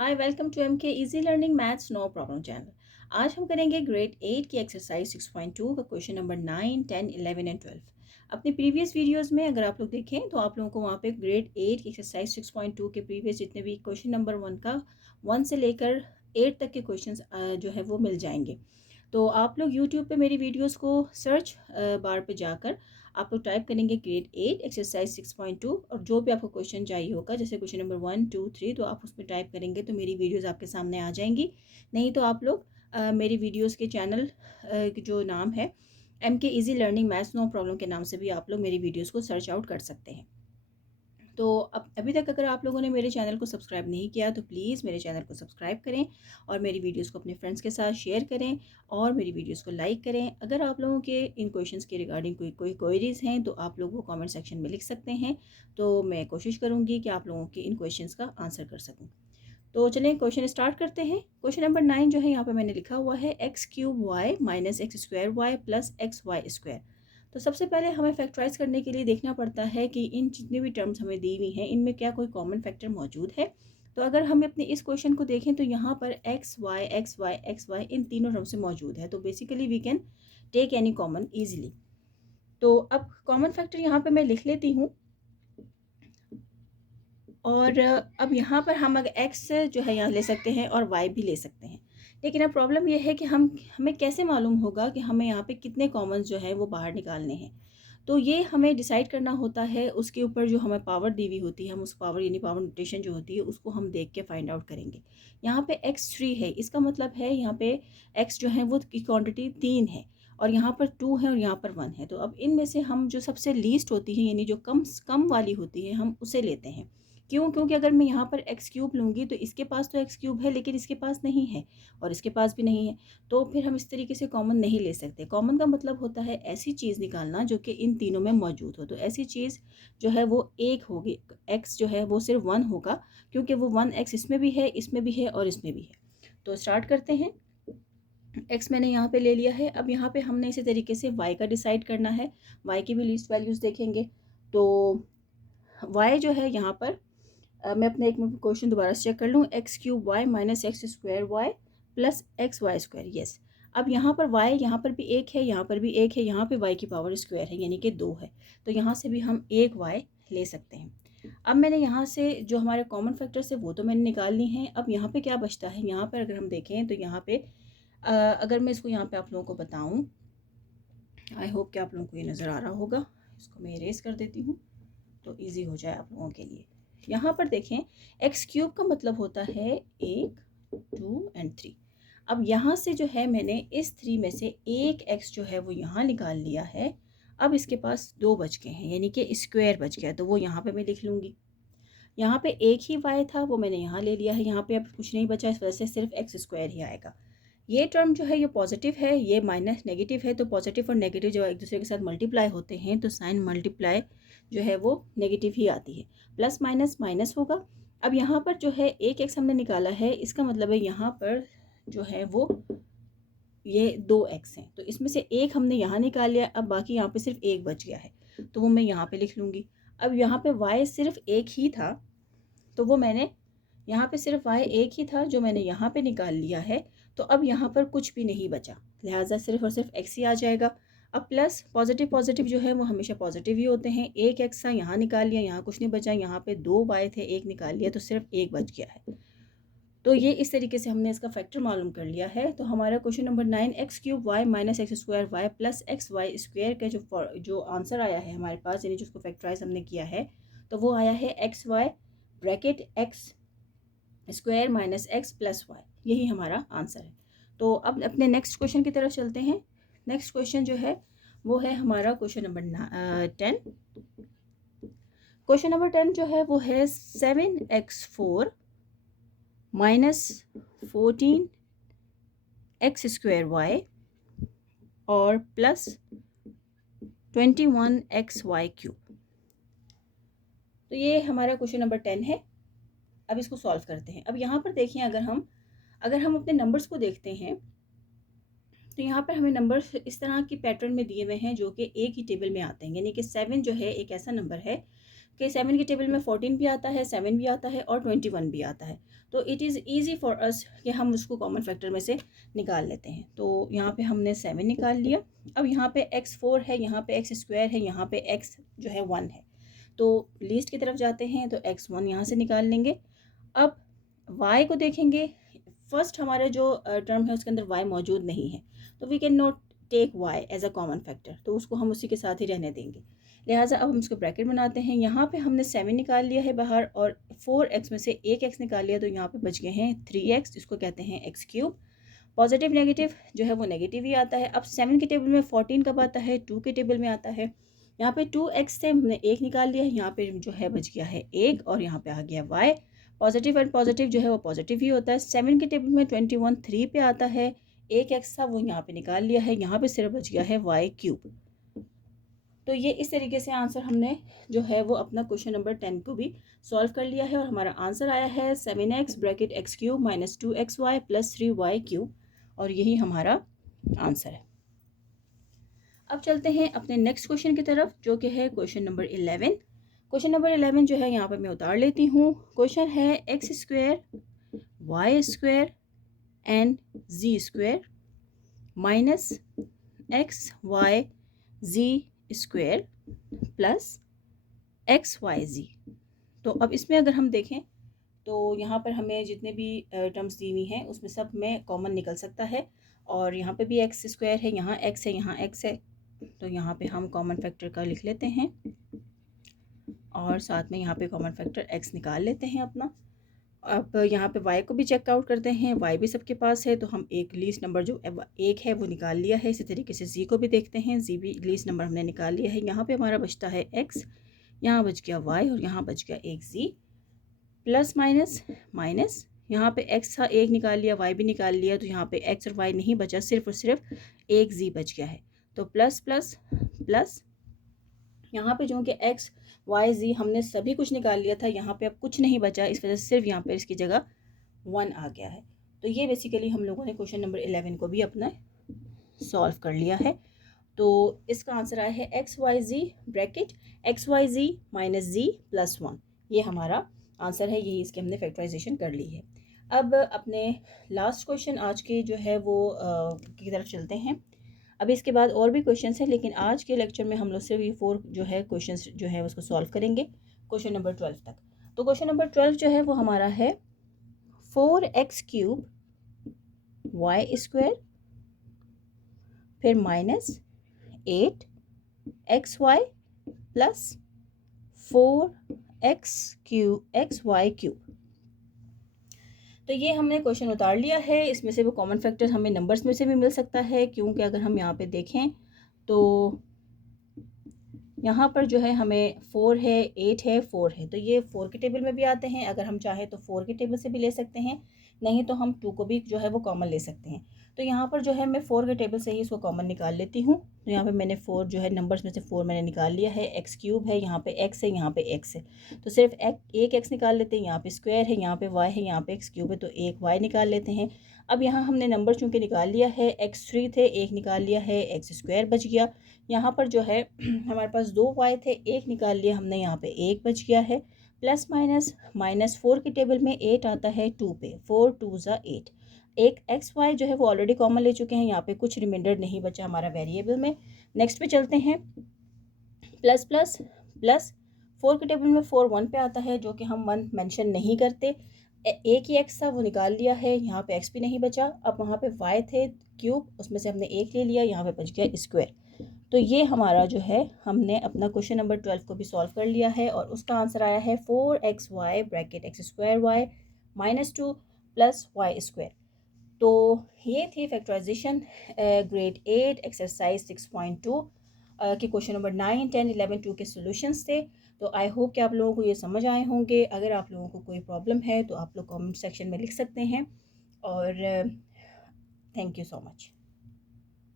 Hi welcome to M K easy learning maths no problem channel. आज हम करेंगे grade 8 की एक्सरसाइज 6.2 का क्वेश्चन नंबर 9, 10, 11 एंड 12। अपने प्रीवियस वीडियोस में अगर आप लोग देखें तो आप लोगों को वहाँ पे ग्रेड 8 की एक्सरसाइज 6.2 के प्रीवियस जितने भी क्वेश्चन नंबर 1 का 1 से लेकर 8 तक के क्वेश्चंस जो है वो मिल जाएंगे। तो आप लोग यूट्यूब पे मेरी वीडियोस को सर्च बार पे जाकर आप लोग टाइप करेंगे ग्रेड 8 एक्सरसाइज 6.2 और जो भी आपको क्वेश्चन चाहिए होगा जैसे क्वेश्चन नंबर 1, 2, 3 तो आप उसमें टाइप करेंगे तो मेरी वीडियोस आपके सामने आ जाएंगी। नहीं तो आप लोग मेरी वीडियोस के चैनल जो नाम है M K easy learning maths no problem के नाम से भी आप लोग मेरी वीडियोज़ को सर्च आउट कर सकते हैं। तो अब अभी तक अगर आप लोगों ने मेरे चैनल को सब्सक्राइब नहीं किया तो प्लीज़ मेरे चैनल को सब्सक्राइब करें और मेरी वीडियोस को अपने फ्रेंड्स के साथ शेयर करें और मेरी वीडियोस को लाइक करें। अगर आप लोगों के इन क्वेश्चंस के रिगार्डिंग कोई क्वेरीज़ हैं तो आप लोग वो कमेंट सेक्शन में लिख सकते हैं, तो मैं कोशिश करूँगी कि आप लोगों के इन क्वेश्चंस का आंसर कर सकूँ। तो चलें क्वेश्चन स्टार्ट करते हैं। क्वेश्चन नंबर 9 जो है यहाँ पे मैंने लिखा हुआ है x cube y minus x square y plus x y square. तो सबसे पहले हमें फैक्टराइज करने के लिए देखना पड़ता है कि इन जितनी भी टर्म्स हमें दी हुई हैं इनमें क्या कोई कॉमन फैक्टर मौजूद है। तो अगर हम अपने इस क्वेश्चन को देखें तो यहाँ पर एक्स वाई इन तीनों टर्म से मौजूद है, तो basically we can take any common easily. तो अब कॉमन फैक्टर यहाँ पे मैं लिख लेती हूँ और अब यहाँ पर हम अगर एक्स जो है यहाँ ले सकते हैं और वाई भी ले सकते हैं। लेकिन अब प्रॉब्लम ये है कि हमें कैसे मालूम होगा कि हमें यहाँ पे कितने कॉमन्स जो है वो बाहर निकालने हैं। तो ये हमें डिसाइड करना होता है उसके ऊपर जो हमें पावर दी हुई होती है, हम उस पावर यानी पावर नोटेशन जो होती है उसको हम देख के फाइंड आउट करेंगे। यहाँ पे x3 है, इसका मतलब है यहाँ पे x जो है वो की क्वांटिटी 3 है और यहाँ पर 2 है और यहाँ पर 1 है। तो अब इनमें से हम जो सबसे लीस्ट होती है यानी जो कम कम वाली होती है हम उसे लेते हैं। क्यों? क्योंकि अगर मैं यहाँ पर एक्स क्यूब लूँगी तो इसके पास तो एक्स क्यूब है लेकिन इसके पास नहीं है और इसके पास भी नहीं है, तो फिर हम इस तरीके से कॉमन नहीं ले सकते। कॉमन का मतलब होता है ऐसी चीज़ निकालना जो कि इन तीनों में मौजूद हो। तो ऐसी चीज़ जो है वो एक होगी, एक्स जो है वो सिर्फ 1 होगा क्योंकि वो 1 एक्स इसमें भी है, इसमें भी है और इसमें भी है। तो स्टार्ट करते हैं। एक्स मैंने यहाँ पे ले लिया है। अब यहाँ पे हमने इसी तरीके से वाई का डिसाइड करना है। वाई की भी लीस्ट वैल्यूज़ देखेंगे। तो वाई जो है यहाँ पर मैं अपने एक मिनट क्वेश्चन दोबारा से चेक कर लूँ। X cube y minus x square y plus x y square, yes. अब यहाँ पर वाई यहाँ पर भी एक है, यहाँ पर भी एक है, यहाँ पे वाई की पावर स्क्वायर है यानी कि 2 है, तो यहाँ से भी हम एक वाई ले सकते हैं। अब मैंने यहाँ से जो हमारे कॉमन फैक्टर्स है वो तो मैंने निकाल ली हैं। अब यहाँ पे क्या बचता है, यहाँ पर अगर हम देखें तो यहाँ पे अगर मैं इसको यहाँ पे आप लोगों को बताऊँ, आई होप कि आप लोगों को ये नज़र आ रहा होगा। इसको मैं इरेज कर देती हूँ तो ईजी हो जाए आप लोगों के लिए। यहाँ पर देखें एक्स क्यूब का मतलब होता है 1, 2 एंड 3। अब यहाँ से जो है मैंने इस 3 में से एक एक्स जो है वो यहाँ निकाल लिया है। अब इसके पास 2 बच गए हैं यानी कि स्क्वायर बच गया, तो वो यहाँ पे मैं लिख लूँगी। यहाँ पे एक ही वाई था वो मैंने यहाँ ले लिया है, यहाँ पे अब कुछ नहीं बचा, इस वजह से सिर्फ एक्स स्क्वायर ही आएगा। ये टर्म जो है ये पॉजिटिव है, ये माइनस नेगेटिव है, तो पॉजिटिव और नेगेटिव जब एक दूसरे के साथ मल्टीप्लाई होते हैं तो साइन मल्टीप्लाई जो है वो नेगेटिव ही आती है। प्लस माइनस माइनस होगा। अब यहाँ पर जो है एक एक्स हमने निकाला है, इसका मतलब है यहाँ पर जो है वो ये 2 एक्स हैं, तो इसमें से एक हमने यहाँ निकाल लिया। अब बाकी यहाँ पे सिर्फ एक बच गया है तो वो मैं यहाँ पे लिख लूँगी। अब यहाँ पे वाई सिर्फ एक ही था तो वो मैंने यहाँ पे सिर्फ वाई एक ही था जो मैंने यहाँ पे निकाल लिया है, तो अब यहाँ पर कुछ भी नहीं बचा, लिहाजा सिर्फ और सिर्फ एक्स ही आ जाएगा। अब प्लस पॉजिटिव पॉजिटिव जो है वो हमेशा पॉजिटिव ही होते हैं। एक एक्स था यहाँ निकाल लिया, यहाँ कुछ नहीं बचा, यहाँ पे 2 वाई थे एक निकाल लिया तो सिर्फ एक बच गया है। तो ये इस तरीके से हमने इसका फैक्टर मालूम कर लिया है। तो हमारा question number 9 x cube y minus x square y plus x y square का जो आंसर आया है हमारे पास यानी जिसको फैक्टराइज हमने किया है तो वो आया है x y bracket x square minus x plus y, यही हमारा आंसर है। तो अब अपने नेक्स्ट क्वेश्चन की तरफ चलते हैं। नेक्स्ट क्वेश्चन जो है वो है हमारा क्वेश्चन नंबर 10। क्वेश्चन नंबर 10 जो है वो है 7x4 minus 14 x square y और प्लस 21 एक्स वाई क्यूब। तो ये हमारा क्वेश्चन नंबर 10 है। अब इसको सॉल्व करते हैं। अब यहाँ पर देखिए अगर हम अपने नंबर्स को देखते हैं तो यहाँ पर हमें नंबर्स इस तरह की पैटर्न में दिए हुए हैं जो कि एक ही टेबल में आते हैं, यानी कि 7 जो है एक ऐसा नंबर है कि 7 के टेबल में 14 भी आता है, 7 भी आता है और 21 भी आता है। तो it is easy for us कि हम उसको कॉमन फैक्टर में से निकाल लेते हैं। तो यहाँ पे हमने 7 निकाल लिया। अब यहाँ पे x 4 है, यहाँ पे x स्क्वायर है, यहाँ पे x जो है 1 है। तो लीस्ट की तरफ जाते हैं तो x 1 यहाँ से निकाल लेंगे। अब y को देखेंगे, फर्स्ट हमारे जो टर्म है उसके अंदर y मौजूद नहीं है, तो we can not take y as a common factor, तो उसको हम उसी के साथ ही रहने देंगे। लिहाजा अब हम इसको ब्रैकेट बनाते हैं। यहाँ पे हमने 7 निकाल लिया है बाहर और 4x में से एक x निकाल लिया, तो यहाँ पे बच गए हैं 3x, इसको कहते हैं x क्यूब। पॉजिटिव नेगेटिव जो है वो नेगेटिव ही आता है। अब 7 के टेबल में 14 कब आता है, 2 के टेबल में आता है। यहाँ पे 2x से हमने एक निकाल लिया है, यहाँ पे जो है बच गया है एक और यहाँ पे आ गया y। पॉजिटिव एंड पॉजिटिव जो है वो पॉजिटिव ही होता है। 7 के टेबल में 21 3 पे आता है, एक x था वो यहाँ पे निकाल लिया है, यहाँ पे सिर्फ बच गया है y क्यूब। तो ये इस तरीके से आंसर हमने जो है वो अपना क्वेश्चन नंबर 10 को भी सॉल्व कर लिया है और हमारा आंसर आया है 7x bracket x cube minus 2xy plus 3y cube, और यही हमारा आंसर है। अब चलते हैं अपने नेक्स्ट क्वेश्चन की तरफ, जो कि है क्वेश्चन नंबर 11। क्वेश्चन नंबर 11 जो है यहाँ पर मैं उतार लेती हूँ। क्वेश्चन है x square Y square and z square minus X Y Z square plus x Y Z. तो अब इसमें अगर हम देखें तो यहाँ पर हमें जितने भी टर्म्स दी हुई हैं उसमें सब में कॉमन निकल सकता है, और यहाँ पे भी एक्स स्क्वायर है, यहाँ एक्स है, यहाँ एक्स है, तो यहाँ पे हम कॉमन फैक्टर का लिख लेते हैं और साथ में यहाँ पे कॉमन फैक्टर एक्स निकाल लेते हैं अपना। अब यहाँ पे y को भी चेकआउट करते हैं, y भी सबके पास है, तो हम एक लीस्ट नंबर जो एक है वो निकाल लिया है। इसी तरीके से z को भी देखते हैं, z भी लीस्ट नंबर हमने निकाल लिया है। यहाँ पे हमारा बचता है x, यहाँ बच गया y और यहाँ बच गया एक z, प्लस माइनस माइनस, यहाँ पे x था एक निकाल लिया, y भी निकाल लिया, तो यहाँ पे x और y नहीं बचा, सिर्फ और सिर्फ एक z बच गया है। तो प्लस प्लस प्लस, यहाँ पे जो कि एक्स वाई जी हमने सभी कुछ निकाल लिया था, यहाँ पे अब कुछ नहीं बचा, इस वजह से सिर्फ यहाँ पे इसकी जगह 1 आ गया है। तो ये बेसिकली हम लोगों ने क्वेश्चन नंबर 11 को भी अपना सॉल्व कर लिया है। तो इसका आंसर आया है एक्स वाई जी ब्रैकेट एक्स वाई जी माइनस जी प्लस 1, ये हमारा आंसर है। यही इसकी हमने फैक्टराइजेशन कर ली है। अब अपने लास्ट क्वेश्चन आज के जो है वो की तरफ चलते हैं। अभी इसके बाद और भी क्वेश्चंस हैं, लेकिन आज के लेक्चर में हम लोग सिर्फ ये 4 जो है क्वेश्चंस जो है उसको सॉल्व करेंगे क्वेश्चन नंबर 12 तक। तो क्वेश्चन नंबर 12 जो है वो हमारा है 4x क्यूब वाई स्क्वायर फिर minus 8xy plus 4x cube x y cube. तो ये हमने क्वेश्चन उतार लिया है। इसमें से वो कॉमन फैक्टर हमें नंबर्स में से भी मिल सकता है, क्योंकि अगर हम यहाँ पे देखें तो यहाँ पर जो है हमें 4 है, 8 है, 4 है, तो ये 4 के टेबल में भी आते हैं। अगर हम चाहें तो 4 के टेबल से भी ले सकते हैं, नहीं तो हम 2 को भी जो है वो कॉमन ले सकते हैं। तो यहाँ पर जो है मैं 4 के टेबल से ही इसको कॉमन निकाल लेती हूँ। तो यहाँ पे मैंने 4 जो है नंबर्स में से 4 मैंने निकाल लिया है। एक्स क्यूब है, यहाँ पे एक्स है, यहाँ पे एक्स है, तो सिर्फ एक एक्स निकाल लेते हैं। यहाँ पे स्क्वायर है, यहाँ पे वाई है, यहाँ पे एक्स क्यूब है, तो एक वाई निकाल लेते हैं। अब यहाँ हमने नंबर चूँकि निकाल लिया है, x3 थे, एक निकाल लिया है, एक्स स्क्वायर बच गया। यहाँ पर जो है हमारे पास 2 वाई थे, एक निकाल लिया हमने, यहाँ पे एक बच गया है। प्लस माइनस माइनस 4 के टेबल में 8 आता है 2 पे, 4 2 ज़ा 8। एक एक्स वाई जो है वो ऑलरेडी कॉमन ले चुके हैं, यहाँ पे कुछ रिमाइंडर नहीं बचा हमारा वेरिएबल में। नेक्स्ट पे चलते हैं, प्लस प्लस प्लस 4 के टेबल में 4 1 पे आता है, जो कि हम 1 मेंशन नहीं करते। एक ही एक्स था वो निकाल लिया है, यहाँ पे एक्स भी नहीं बचा। अब वहाँ पे वाई थे क्यूब, उसमें से हमने एक ले लिया, यहाँ पे बच गया स्क्वायर। तो ये हमारा जो है हमने अपना क्वेश्चन नंबर 12 को भी सॉल्व कर लिया है, और उसका आंसर आया है 4xy bracket x square y minus 2 plus y square. तो ये थी फैक्टराइजेशन ग्रेड 8 एक्सरसाइज 6.2 के क्वेश्चन नंबर 9 10 11 2 के सॉल्यूशंस थे। तो आई होप कि आप लोगों को ये समझ आए होंगे। अगर आप लोगों को कोई प्रॉब्लम है तो आप लोग कमेंट सेक्शन में लिख सकते हैं, और थैंक यू सो मच।